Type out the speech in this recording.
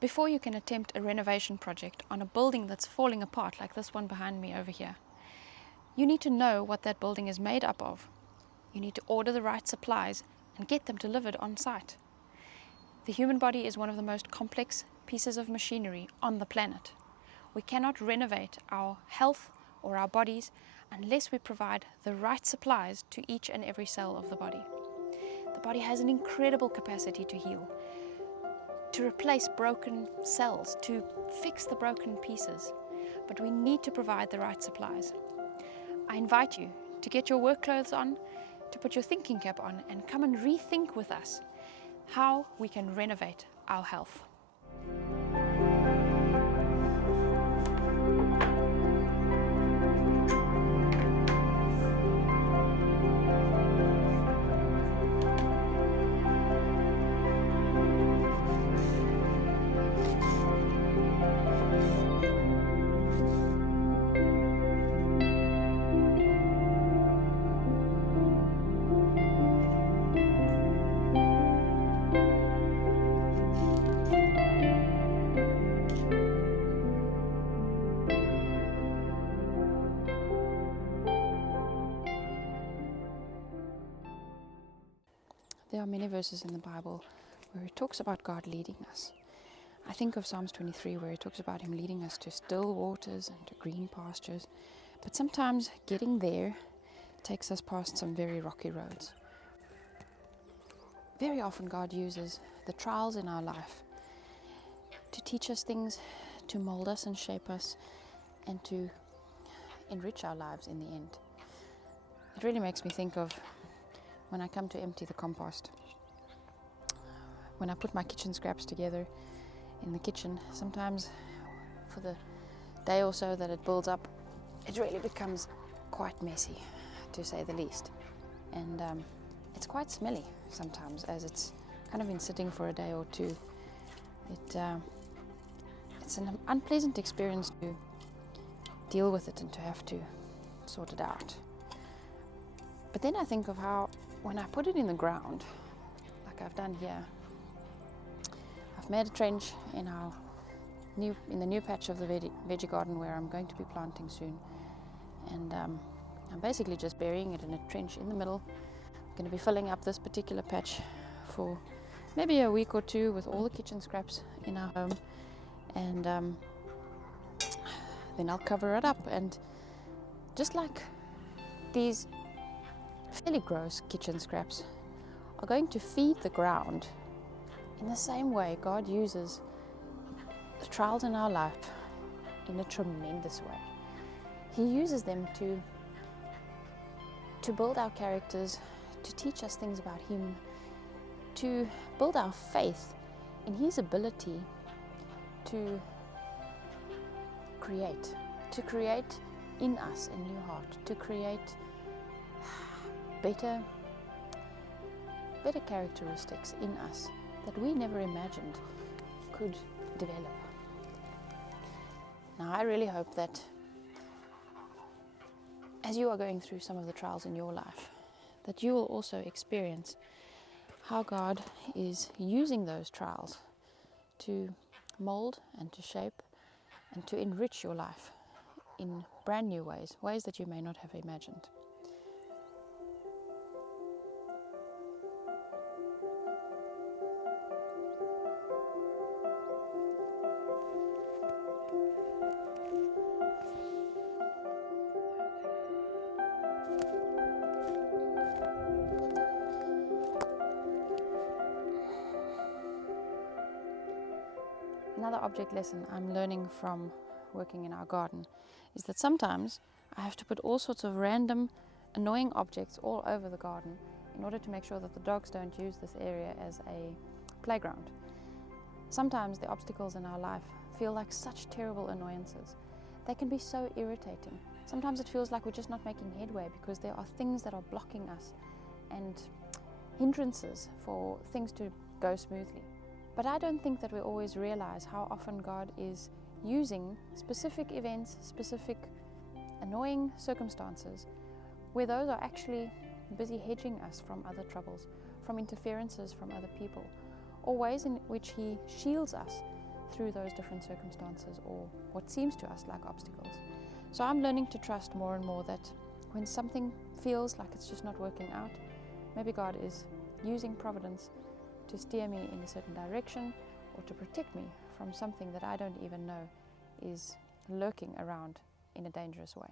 Before you can attempt a renovation project on a building that's falling apart, like this one behind me over here, you need to know what that building is made up of. You need to order the right supplies and get them delivered on site. The human body is one of the most complex pieces of machinery on the planet. We cannot renovate our health or our bodies unless we provide the right supplies to each and every cell of the body. The body has an incredible capacity to heal, to replace broken cells, to fix the broken pieces, but we need to provide the right supplies. I invite you to get your work clothes on, to put your thinking cap on, and come and rethink with us how we can renovate our health. There are many verses in the Bible where it talks about God leading us. I think of Psalms 23 where it talks about Him leading us to still waters and to green pastures. But sometimes getting there takes us past some very rocky roads. Very often God uses the trials in our life to teach us things, to mold us and shape us, and to enrich our lives in the end. It really makes me think of when I come to empty the compost. When I put my kitchen scraps together in the kitchen, sometimes for the day or so that it builds up, it really becomes quite messy, to say the least. And it's quite smelly sometimes, as it's kind of been sitting for a day or two. It's an unpleasant experience to deal with it and to have to sort it out. But then I think of how when I put it in the ground, like I've done here, I've made a trench in the new patch of the veggie garden where I'm going to be planting soon, and I'm basically just burying it in a trench in the middle. I'm going to be filling up this particular patch for maybe a week or two with all the kitchen scraps in our home, and then I'll cover it up. And just like these fairly gross kitchen scraps are going to feed the ground, in the same way God uses the trials in our life in a tremendous way. He uses them to build our characters, to teach us things about Him, to build our faith in His ability to create in us a new heart, to create better characteristics in us that we never imagined could develop. Now, I really hope that as you are going through some of the trials in your life, that you will also experience how God is using those trials to mold and to shape and to enrich your life in brand new ways that you may not have imagined. Another object lesson I'm learning from working in our garden is that sometimes I have to put all sorts of random, annoying objects all over the garden in order to make sure that the dogs don't use this area as a playground. Sometimes the obstacles in our life feel like such terrible annoyances. They can be so irritating. Sometimes it feels like we're just not making headway because there are things that are blocking us and hindrances for things to go smoothly. But I don't think that we always realize how often God is using specific events, specific annoying circumstances, where those are actually busy hedging us from other troubles, from interferences from other people, or ways in which He shields us through those different circumstances or what seems to us like obstacles. So I'm learning to trust more and more that when something feels like it's just not working out, maybe God is using providence to steer me in a certain direction or to protect me from something that I don't even know is lurking around in a dangerous way.